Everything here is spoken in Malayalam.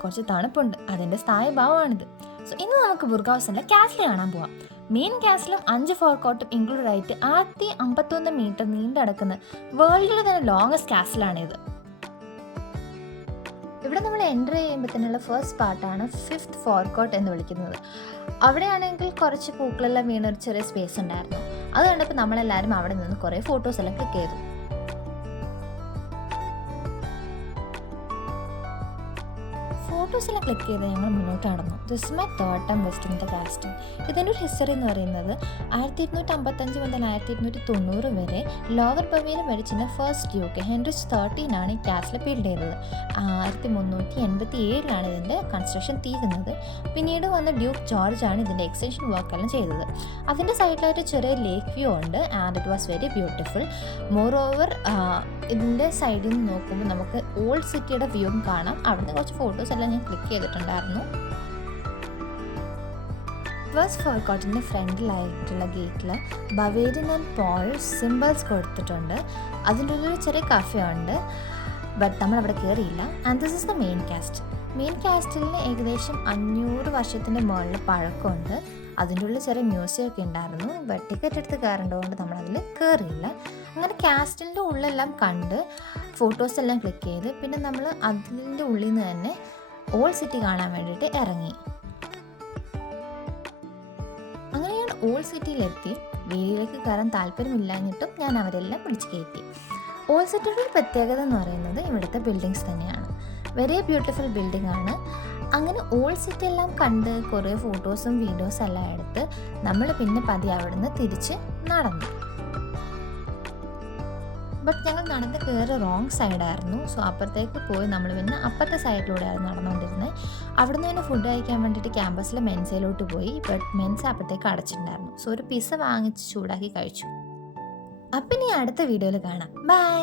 കുറച്ച് തണുപ്പുണ്ട്, അതിൻ്റെ സ്ഥായി ഭാവമാണിത്. സോ ഇന്ന് നമുക്ക് ബുർഗ് ഹൗസിലെ കാസിൽ കാണാൻ പോവാം. മെയിൻ കാസിലും 5 ഫോർക്കോട്ടും ഇൻക്ലൂഡ് ആയിട്ട് 1051 മീറ്റർ നീണ്ടു കിടക്കുന്ന വേൾഡിലെ തന്നെ ലോങ്ങസ്റ്റ് കാസിലാണിത്. ഇവിടെ നമ്മൾ എൻ്റർ ചെയ്യുമ്പോൾ തന്നെയുള്ള ഫസ്റ്റ് പാർട്ടാണ് 5th ഫോർക്കോട്ട് എന്ന് വിളിക്കുന്നത്. അവിടെയാണെങ്കിൽ കുറച്ച് പൂക്കളെല്ലാം വീണൊരു ചെറിയ സ്പേസ് ഉണ്ടായിരുന്നു. അത് കണ്ടപ്പോൾ നമ്മളെല്ലാവരും അവിടെ നിന്ന് കുറേ ഫോട്ടോസ് എല്ലാം ക്ലിക്ക് ചെയ്തു. ഫോട്ടോസെല്ലാം ക്ലിക്ക് ചെയ്ത് ഞങ്ങൾ മുന്നോട്ട് നടന്നു. This my third time visiting the castle. ഇതിൻ്റെ ഒരു ഹിസ്റ്ററി എന്ന് പറയുന്നത് 1255 മുതൽ 1290 വരെ ലോവർ ബവേരിയ ഭരിച്ചിരുന്ന ഫസ്റ്റ് ഡ്യൂക്ക് ഹെൻറിച്ച് 13 ഈ കാസ്റ്റിൽ ബിൽഡ് ചെയ്തത്. 1387 ഇതിൻ്റെ കൺസ്ട്രക്ഷൻ തീരുന്നത്. പിന്നീട് വന്ന ഡ്യൂക്ക് ജോർജ് ആണ് ഇതിൻ്റെ എക്സ്റ്റൻഷൻ വർക്കെല്ലാം ചെയ്തത്. അതിൻ്റെ സൈഡിലായിട്ട് ചെറിയ ലേക്ക് വ്യൂ ഉണ്ട് and it was very beautiful. More over ഇതിൻ്റെ സൈഡിൽ നിന്ന് നോക്കുമ്പോൾ നമുക്ക് ഓൾഡ് സിറ്റിയുടെ വ്യൂവും കാണാം. അവിടുന്ന് കുറച്ച് ഫോട്ടോസ് എല്ലാം ഞാൻ ക്ലിക്ക് ചെയ്തിട്ടുണ്ടായിരുന്നു. ഫസ്റ്റ് ഫോർക്കോട്ടിൻ്റെ ഫ്രണ്ടിലായിട്ടുള്ള ഗേറ്റിൽ ബവേരിയൻ ആൻഡ് പോൾ സിംബൽസ് കൊടുത്തിട്ടുണ്ട്. അതിൻ്റെ ഉള്ളിൽ ചെറിയ കഫേ ഉണ്ട്, ബട്ട് നമ്മളവിടെ കയറിയില്ല. And this is the main castle. Main കാസ്റ്റിലിന് ഏകദേശം 500 വർഷത്തിൻ്റെ മുകളിൽ പഴക്കമുണ്ട്. അതിൻ്റെ ഉള്ളിൽ ചെറിയ മ്യൂസിയം ഒക്കെ ഉണ്ടായിരുന്നു, ബട്ട് ടിക്കറ്റ് എടുത്ത് കയറേണ്ടതുകൊണ്ട് നമ്മളതിൽ കയറിയില്ല. അങ്ങനെ കാസ്റ്റിലിൻ്റെ ഉള്ളെല്ലാം കണ്ട് ഫോട്ടോസ് എല്ലാം ക്ലിക്ക് ചെയ്ത് പിന്നെ നമ്മൾ അതിൻ്റെ ഉള്ളിൽ നിന്ന് തന്നെ ഓൾഡ് സിറ്റി കാണാൻ വേണ്ടിയിട്ട് ഇറങ്ങി. അങ്ങനെ ഞാൻ ഓൾഡ് സിറ്റിയിലെത്തി. വീട്ടിലേക്ക് കയറാൻ താല്പര്യമില്ലാഞ്ഞിട്ടും ഞാൻ അവരെല്ലാം പിടിച്ച് കയറ്റി. ഓൾഡ് സിറ്റിയുടെ ഒരു പ്രത്യേകത എന്ന് പറയുന്നത് ഇവിടുത്തെ ബിൽഡിങ്സ് തന്നെയാണ്. വെരി ബ്യൂട്ടിഫുൾ ബിൽഡിംഗ് ആണ്. അങ്ങനെ ഓൾഡ് സിറ്റി എല്ലാം കണ്ട് കുറേ ഫോട്ടോസും വീഡിയോസും എല്ലാം എടുത്ത് നമ്മൾ പിന്നെ പതിയെ അവിടുന്ന് തിരിച്ച് നടന്നു. ബട്ട് ഞങ്ങൾ നടന്ന് കയറി റോങ് സൈഡായിരുന്നു. സോ അപ്പുറത്തേക്ക് പോയി നമ്മൾ പിന്നെ അപ്പുറത്തെ സൈഡിലൂടെയായിരുന്നു നടന്നുകൊണ്ടിരുന്നത്. അവിടെ നിന്ന് തന്നെ ഫുഡ് കഴിക്കാൻ വേണ്ടിയിട്ട് ക്യാമ്പസിലെ മെൻസയിലോട്ട് പോയി. ബട്ട് മെൻസ് അപ്പുറത്തേക്ക് അടച്ചിട്ടുണ്ടായിരുന്നു. സോ ഒരു പിസ്സ വാങ്ങിച്ച് ചൂടാക്കി കഴിച്ചു. അപ്പം ഇനി അടുത്ത വീഡിയോയിൽ കാണാം. ബൈ.